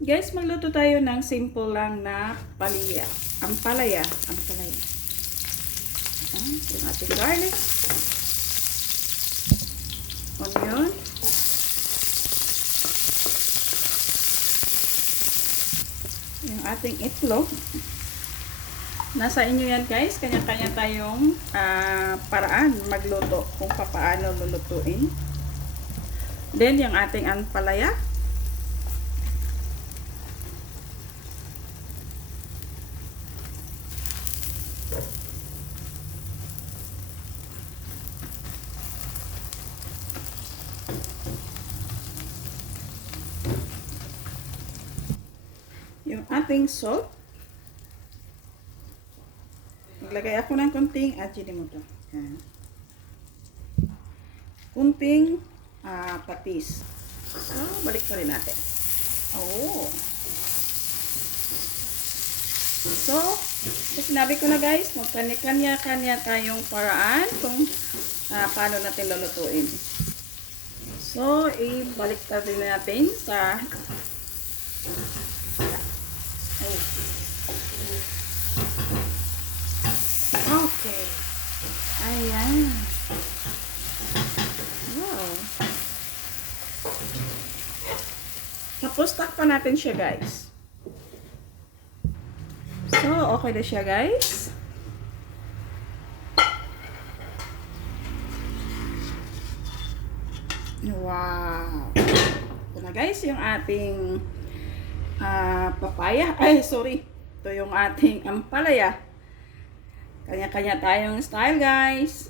Guys, magluto tayo ng simple lang na palaya. Ampalaya. Ampalaya. Ayan, yung ating garlic. Onion. Yung ating itlog. Nasa inyo yan guys. Kanya-kanya tayong ah, paraan magluto kung paano lulutuin. Then, yung ating ampalaya. Yung ating salt. Maglagay ako ng konting asin mo to. Yan. Kunting ah, patis. So, balik pa rin natin. Oh. So, so sinabi ko na guys, magkanya-kanya tayong paraan kung ah, paano natin lulutuin. So, ibalik na din natin sa. Okay. Ayan. Wow. Tapos takpan natin siya, guys. So, okay na siya, guys. Wow. Ito na, guys, yung ating ah, papaya. Ay, sorry. Ito yung ating ampalaya. Kanya-kanya tayong style, guys.